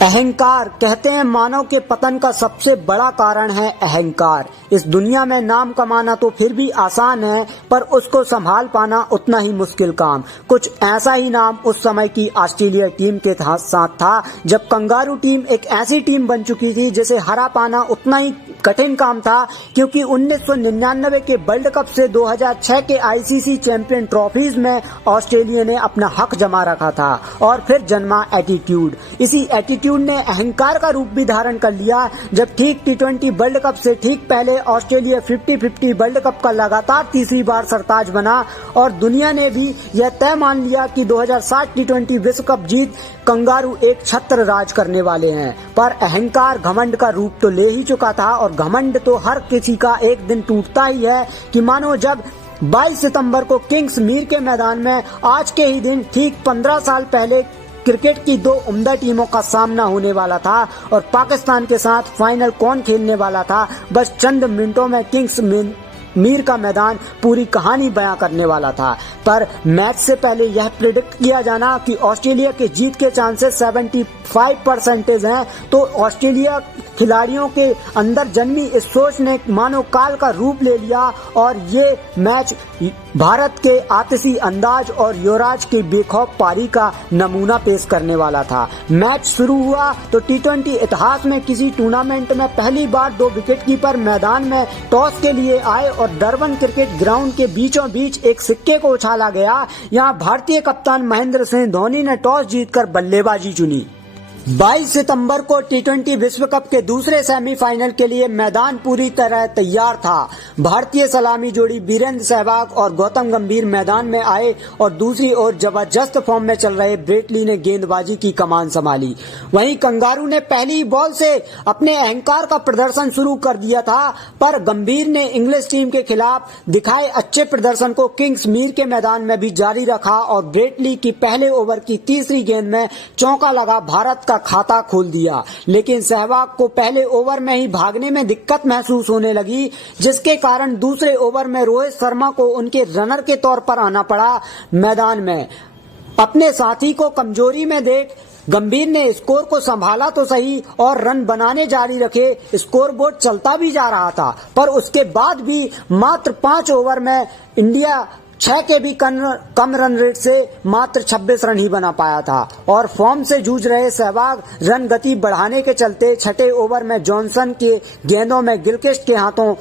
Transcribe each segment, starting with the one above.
अहंकार कहते हैं मानव के पतन का सबसे बड़ा कारण है अहंकार। इस दुनिया में नाम कमाना तो फिर भी आसान है, पर उसको संभाल पाना उतना ही मुश्किल काम। कुछ ऐसा ही नाम उस समय की ऑस्ट्रेलिया टीम के साथ था, जब कंगारू टीम एक ऐसी टीम बन चुकी थी जिसे हरा पाना उतना ही कठिन काम था, क्योंकि 1999 के वर्ल्ड कप से 2006 के आईसीसी चैंपियन ट्रॉफीज में ऑस्ट्रेलिया ने अपना हक जमा रखा था। और फिर जन्मा एटीट्यूड। इसी एटीट्यूड ने अहंकार का रूप भी धारण कर लिया, जब ठीक टी20 वर्ल्ड कप से ठीक पहले ऑस्ट्रेलिया 50-50 वर्ल्ड कप का लगातार तीसरी बार सरताज बना और दुनिया ने भी यह तय मान लिया कि 2060 टी20 विश्व कप जीत कंगारू एक छत्र राज करने वाले हैं। पर अहंकार घमंड का रूप तो ले ही चुका था, और घमंड तो हर किसी का एक दिन टूटता ही है कि मानो जब 22 सितंबर को किंग्स मीर के मैदान में आज के ही दिन ठीक 15 साल पहले क्रिकेट की दो उम्दा टीमों का सामना होने वाला था और पाकिस्तान के साथ फाइनल कौन खेलने वाला था, बस चंद मिनटों में किंग्स मीर का मैदान पूरी कहानी बयां करने वाला था। पर मैच से पहले यह प्रिडिक्ट किया जाना कि ऑस्ट्रेलिया के जीत के चांसेस 75% हैं, तो ऑस्ट्रेलिया खिलाड़ियों के अंदर जन्मी इस सोच ने मानो काल का रूप ले लिया और ये मैच भारत के आतिशी अंदाज और युवराज की बेखौफ पारी का नमूना पेश करने वाला था। मैच शुरू हुआ तो टी20 इतिहास में किसी टूर्नामेंट में पहली बार दो विकेटकीपर मैदान में टॉस के लिए आए और डरबन क्रिकेट ग्राउंड के बीचों बीच एक सिक्के को उछाला गया। यहाँ भारतीय कप्तान महेंद्र सिंह धोनी ने टॉस जीतकर बल्लेबाजी चुनी। 22 सितंबर को टी20 विश्व कप के दूसरे सेमीफाइनल के लिए मैदान पूरी तरह तैयार था। भारतीय सलामी जोड़ी वीरेंद्र सहवाग और गौतम गंभीर मैदान में आए और दूसरी ओर जबरदस्त फॉर्म में चल रहे ब्रेट ली ने गेंदबाजी की कमान संभाली। वहीं कंगारू ने पहली बॉल से अपने अहंकार का प्रदर्शन शुरू कर दिया था, पर गंभीर ने इंग्लिश टीम के खिलाफ दिखाए अच्छे प्रदर्शन को किंग्स मीर के मैदान में भी जारी रखा और ब्रेट ली की पहले ओवर की तीसरी गेंद में चौका लगा भारत का खाता खोल दिया। लेकिन सहवाग को पहले ओवर में ही भागने में दिक्कत महसूस होने लगी, जिसके कारण दूसरे ओवर में रोहित शर्मा को उनके रनर के तौर पर आना पड़ा मैदान में। अपने साथी को कमजोरी में देख गंभीर ने स्कोर को संभाला तो सही और रन बनाने जारी रखे। स्कोरबोर्ड चलता भी जा रहा था, पर उसके बाद भी मात्र 5 ओवर में इंडिया 6 के भी कम रन रेट से मात्र 26 रन ही बना पाया था। और फॉर्म से जूझ रहे सहवाग रन गति बढ़ाने के चलते छठे ओवर में जॉनसन के गेंदों में गिलक्रिस्ट के हाथों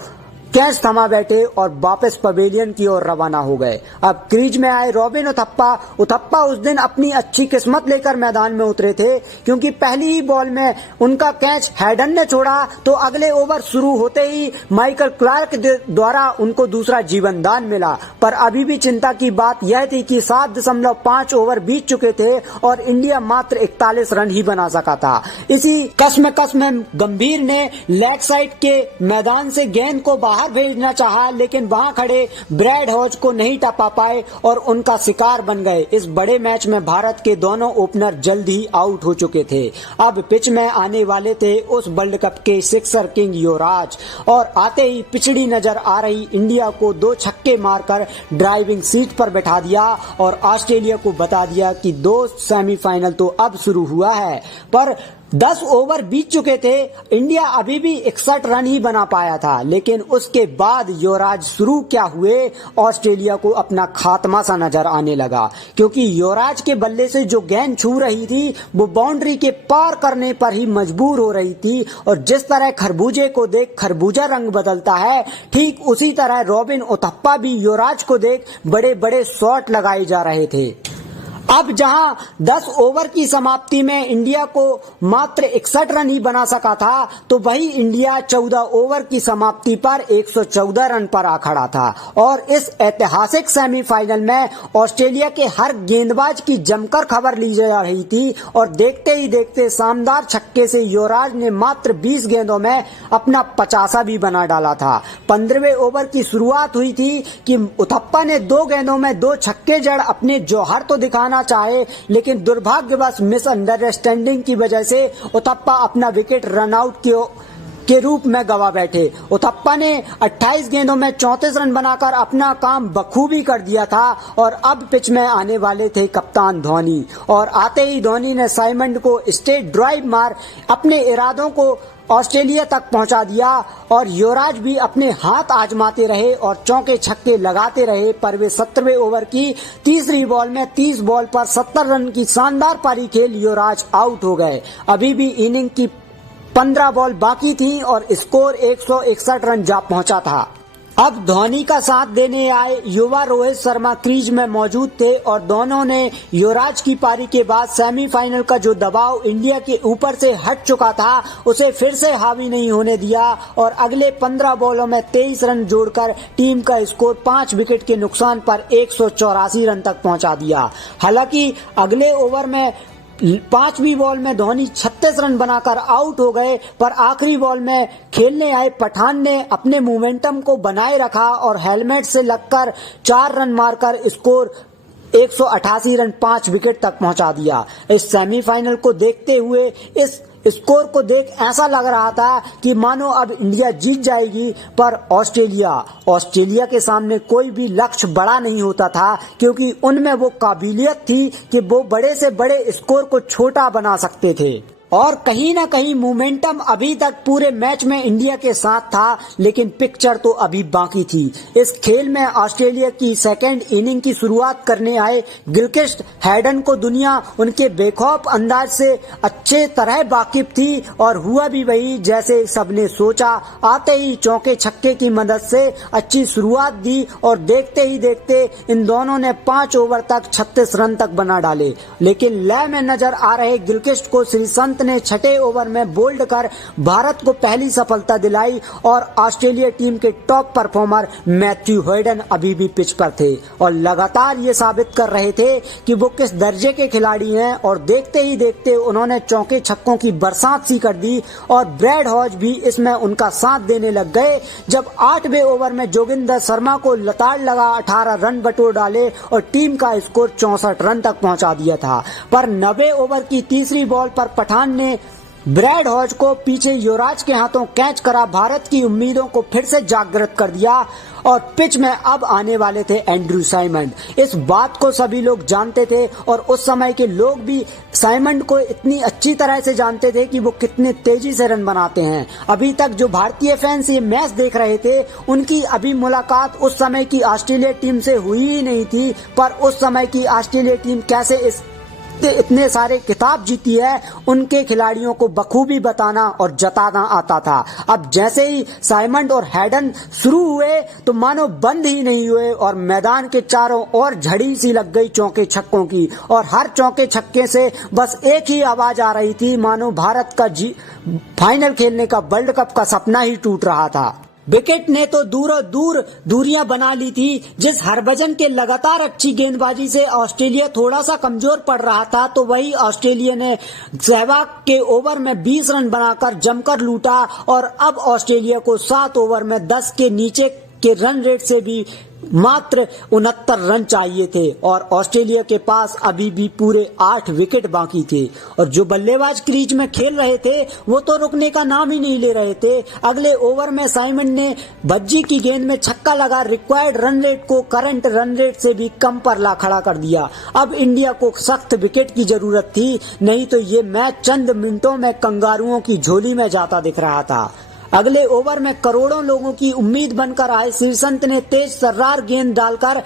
कैच थमा बैठे और वापस पवेलियन की ओर रवाना हो गए। अब क्रीज में आए रॉबिन उथप्पा उस दिन अपनी अच्छी किस्मत लेकर मैदान में उतरे थे, क्योंकि पहली ही बॉल में उनका कैच हैडन ने छोड़ा तो अगले ओवर शुरू होते ही माइकल क्लार्क द्वारा उनको दूसरा जीवन दान मिला। पर अभी भी चिंता की बात यह थी कि 7.5 ओवर बीत चुके थे और इंडिया मात्र 41 रन ही बना सका था। इसी कश्मकश में गंभीर ने लेग साइड के मैदान से गेंद को बाहर भेजना चाहा, लेकिन वहां खड़े ब्रैड हॉज को नहीं टपा पाए और उनका शिकार बन गए। इस बड़े मैच में भारत के दोनों ओपनर जल्द ही आउट हो चुके थे। अब पिच में आने वाले थे उस वर्ल्ड कप के सिक्सर किंग युवराज, और आते ही पिछड़ी नजर आ रही इंडिया को 2 छक्के मारकर ड्राइविंग सीट पर बैठा दिया और ऑस्ट्रेलिया को बता दिया कि 2 सेमीफाइनल तो अब शुरू हुआ है। पर 10 ओवर बीत चुके थे, इंडिया अभी भी 61 रन ही बना पाया था। लेकिन उसके बाद युवराज शुरू क्या हुए, ऑस्ट्रेलिया को अपना खात्मा सा नजर आने लगा, क्योंकि युवराज के बल्ले से जो गेंद छू रही थी वो बाउंड्री के पार करने पर ही मजबूर हो रही थी। और जिस तरह खरबूजे को देख खरबूजा रंग बदलता है, ठीक उसी तरह रॉबिन उथप्पा भी युवराज को देख बड़े बड़े शॉट लगाए जा रहे थे। अब जहां 10 ओवर की समाप्ति में इंडिया को मात्र 61 रन ही बना सका था, तो वही इंडिया 14 ओवर की समाप्ति पर 114 रन पर आ खड़ा था। और इस ऐतिहासिक सेमीफाइनल में ऑस्ट्रेलिया के हर गेंदबाज की जमकर खबर ली जा रही थी और देखते ही देखते शानदार छक्के से युवराज ने मात्र 20 गेंदों में अपना 50 भी बना डाला था। 15वें ओवर की शुरुआत हुई थी कि उथप्पा ने 2 गेंदों में 2 छक्के जड़ अपने जौहर तो दिखाना चाहे, लेकिन दुर्भाग्यवश मिसअंडरस्टैंडिंग की वजह से उथप्पा अपना विकेट रन आउट के रूप में गवा बैठे। उथप्पा ने 28 गेंदों में 34 रन बनाकर अपना काम बखूबी कर दिया था और अब पिच में आने वाले थे कप्तान धोनी। और आते ही धोनी ने साइमंड को स्ट्रेट ड्राइव मार अपने इरादों को ऑस्ट्रेलिया तक पहुंचा दिया और युवराज भी अपने हाथ आजमाते रहे और चौके छक्के लगाते रहे। पर वे 17वें ओवर की तीसरी बॉल में 30 बॉल पर 70 रन की शानदार पारी खेल युवराज आउट हो गए। अभी भी इनिंग की 15 बॉल बाकी थी और स्कोर 161 रन जा पहुंचा था। अब धोनी का साथ देने आए युवा रोहित शर्मा क्रीज में मौजूद थे और दोनों ने युवराज की पारी के बाद सेमीफाइनल का जो दबाव इंडिया के ऊपर से हट चुका था उसे फिर से हावी नहीं होने दिया और अगले 15 बॉलों में 23 रन जोड़कर टीम का स्कोर 5 विकेट के नुकसान पर 184 रन तक पहुंचा दिया। हालांकि अगले ओवर में 5वीं बॉल में धोनी 36 रन बनाकर आउट हो गए, पर आखिरी बॉल में खेलने आए पठान ने अपने मोमेंटम को बनाए रखा और हेलमेट से लगकर 4 रन मारकर स्कोर 188 रन 5 विकेट तक पहुंचा दिया। इस सेमीफाइनल को देखते हुए इस स्कोर को देख ऐसा लग रहा था कि मानो अब इंडिया जीत जाएगी, पर ऑस्ट्रेलिया के सामने कोई भी लक्ष्य बड़ा नहीं होता था क्योंकि उनमें वो काबिलियत थी कि वो बड़े से बड़े स्कोर को छोटा बना सकते थे। और कहीं ना कहीं मोमेंटम अभी तक पूरे मैच में इंडिया के साथ था, लेकिन पिक्चर तो अभी बाकी थी। इस खेल में ऑस्ट्रेलिया की सेकेंड इनिंग की शुरुआत करने आए गिलक्रिस्ट हैडन को दुनिया उनके बेखौफ अंदाज से अच्छे तरह वाकिफ थी और हुआ भी वही जैसे सबने सोचा। आते ही चौके छक्के की मदद से अच्छी शुरुआत दी और देखते ही देखते इन दोनों ने 5 ओवर तक 36 रन तक बना डाले। लेकिन लय में नजर आ रहे गिलक्रिस्ट को श्रीसंत ने 6ठे ओवर में बोल्ड कर भारत को पहली सफलता दिलाई और ऑस्ट्रेलिया टीम के टॉप परफॉर्मर मैथ्यू हेडन अभी भी पिच पर थे और लगातार ये साबित कर रहे थे कि वो किस दर्जे के खिलाड़ी हैं। और देखते ही देखते उन्होंने चौके छक्कों की बरसात सी कर दी और ब्रैड हॉज भी इसमें उनका साथ देने लग गए। जब 8वें ओवर में जोगिंदर शर्मा को लताड़ लगा 18 रन बटोर डाले और टीम का स्कोर 64 रन तक पहुंचा दिया था। पर 90 ओवर की तीसरी बॉल पर पठान ने ब्रैड हॉज को पीछे युवराज के हाथों कैच करा भारत की उम्मीदों को फिर से जागृत कर दिया और पिच में अब आने वाले थे एंड्रू साइमंड। इस बात को सभी लोग जानते थे और उस समय के लोग भी साइमंड को इतनी अच्छी तरह से जानते थे कि वो कितने तेजी से रन बनाते हैं। अभी तक जो भारतीय फैंस ये मैच देख रहे थे उनकी अभी मुलाकात उस समय की ऑस्ट्रेलिया टीम से हुई ही नहीं थी, पर उस समय की ऑस्ट्रेलिया टीम कैसे इतने सारे खिताब जीती है उनके खिलाड़ियों को बखूबी बताना और जताना आता था। अब जैसे ही साइमंड और हैडन शुरू हुए तो मानो बंद ही नहीं हुए और मैदान के चारों ओर झड़ी सी लग गई चौके छक्कों की और हर चौके छक्के से बस एक ही आवाज आ रही थी, मानो भारत का फाइनल खेलने का वर्ल्ड कप का सपना ही टूट रहा था। विकेट ने तो दूरियां बना ली थी। जिस हरभजन के लगातार अच्छी गेंदबाजी से ऑस्ट्रेलिया थोड़ा सा कमजोर पड़ रहा था, तो वही ऑस्ट्रेलिया ने सहवाग के ओवर में 20 रन बनाकर जमकर लूटा और अब ऑस्ट्रेलिया को 7 ओवर में 10 के नीचे के रन रेट से भी मात्र 69 रन चाहिए थे और ऑस्ट्रेलिया के पास अभी भी पूरे 8 विकेट बाकी थे और जो बल्लेबाज क्रीज में खेल रहे थे वो तो रुकने का नाम ही नहीं ले रहे थे। अगले ओवर में साइमंड ने भज्जी की गेंद में छक्का लगा रिक्वायर्ड रन रेट को करंट रन रेट से भी कम पर ला खड़ा कर दिया। अब इंडिया को सख्त विकेट की जरूरत थी, नहीं तो ये मैच चंद मिनटों में कंगारुओं की झोली में जाता दिख रहा था। अगले ओवर में करोड़ों लोगों की उम्मीद बनकर आए श्रीसंत ने तेज सर्रार गेंद डालकर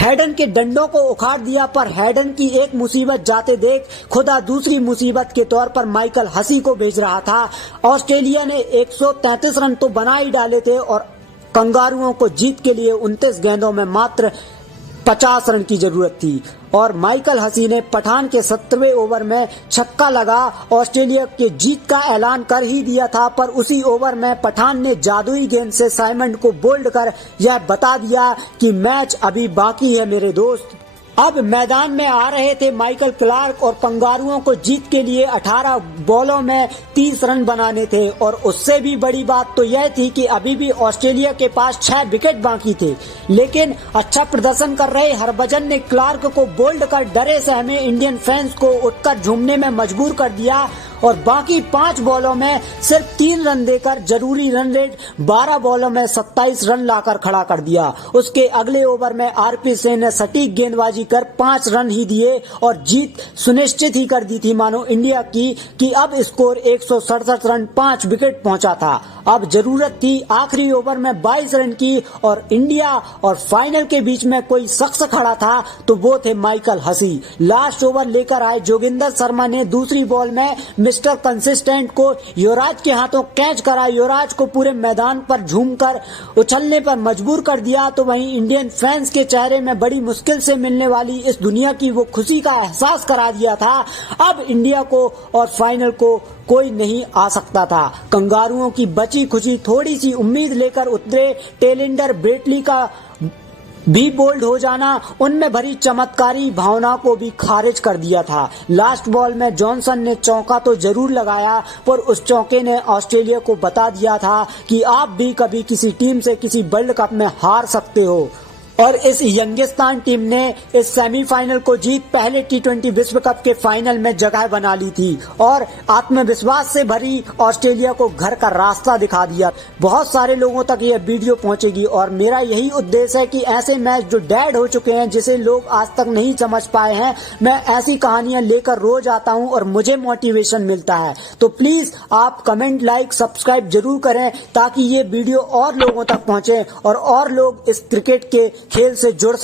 हैडन के डंडों को उखाड़ दिया, पर हैडन की एक मुसीबत जाते देख खुदा दूसरी मुसीबत के तौर पर माइकल हसी को भेज रहा था। ऑस्ट्रेलिया ने 133 रन तो बना ही डाले थे और कंगारुओं को जीत के लिए 29 गेंदों में मात्र 50 रन की जरूरत थी और माइकल हसी ने पठान के 17वें ओवर में छक्का लगा ऑस्ट्रेलिया के जीत का ऐलान कर ही दिया था। पर उसी ओवर में पठान ने जादुई गेंद से साइमंड को बोल्ड कर यह बता दिया कि मैच अभी बाकी है मेरे दोस्त। अब मैदान में आ रहे थे माइकल क्लार्क और कंगारुओं को जीत के लिए 18 बॉलों में 30 रन बनाने थे और उससे भी बड़ी बात तो यह थी कि अभी भी ऑस्ट्रेलिया के पास 6 विकेट बाकी थे। लेकिन अच्छा प्रदर्शन कर रहे हरभजन ने क्लार्क को बोल्ड कर डरे सहमे इंडियन फैंस को उठकर झूमने में मजबूर कर दिया और बाकी 5 बॉलों में सिर्फ 3 रन देकर जरूरी रन रेट 12 बॉलों में 27 रन लाकर खड़ा कर दिया। उसके अगले ओवर में आरपी सिंह ने सटीक गेंदबाजी कर 5 रन ही दिए और जीत सुनिश्चित ही कर दी थी मानो इंडिया की कि अब स्कोर 167 रन 5 विकेट पहुंचा था। अब जरूरत थी आखिरी ओवर में 22 रन की और इंडिया और फाइनल के बीच में कोई शख्स खड़ा था तो वो थे माइकल हसी। लास्ट ओवर लेकर आए जोगिंदर शर्मा ने दूसरी बॉल में मिस्टर कंसिस्टेंट को युवराज के हाथों कैच करा, युवराज को पूरे मैदान पर झूमकर उछलने पर मजबूर कर दिया। तो वहीं इंडियन फैंस के चेहरे में बड़ी मुश्किल से मिलने वाली इस दुनिया की वो खुशी का एहसास करा दिया था। अब इंडिया को और फाइनल को कोई नहीं आ सकता था। कंगारुओं की बची खुची थोड़ी सी उम्मीद लेकर उतरे टेलिंडर ब्रेटली का भी बोल्ड हो जाना उनमें भरी चमत्कारी भावना को भी खारिज कर दिया था। लास्ट बॉल में जॉनसन ने चौका तो जरूर लगाया पर उस चौके ने ऑस्ट्रेलिया को बता दिया था कि आप भी कभी किसी टीम से किसी वर्ल्ड कप में हार सकते हो। और इस यंगिस्तान टीम ने इस सेमीफाइनल को जीत पहले टी20 विश्व कप के फाइनल में जगह बना ली थी और आत्मविश्वास से भरी ऑस्ट्रेलिया को घर का रास्ता दिखा दिया। बहुत सारे लोगों तक यह वीडियो पहुंचेगी और मेरा यही उद्देश्य है कि ऐसे मैच जो डेड हो चुके हैं, जिसे लोग आज तक नहीं समझ पाए हैं, मैं ऐसी कहानियां लेकर रोज आता हूं और मुझे मोटिवेशन मिलता है। तो प्लीज आप कमेंट, लाइक, सब्सक्राइब जरूर करें ताकि ये वीडियो और लोगों तक पहुंचे और लोग इस क्रिकेट के खेल से जुड़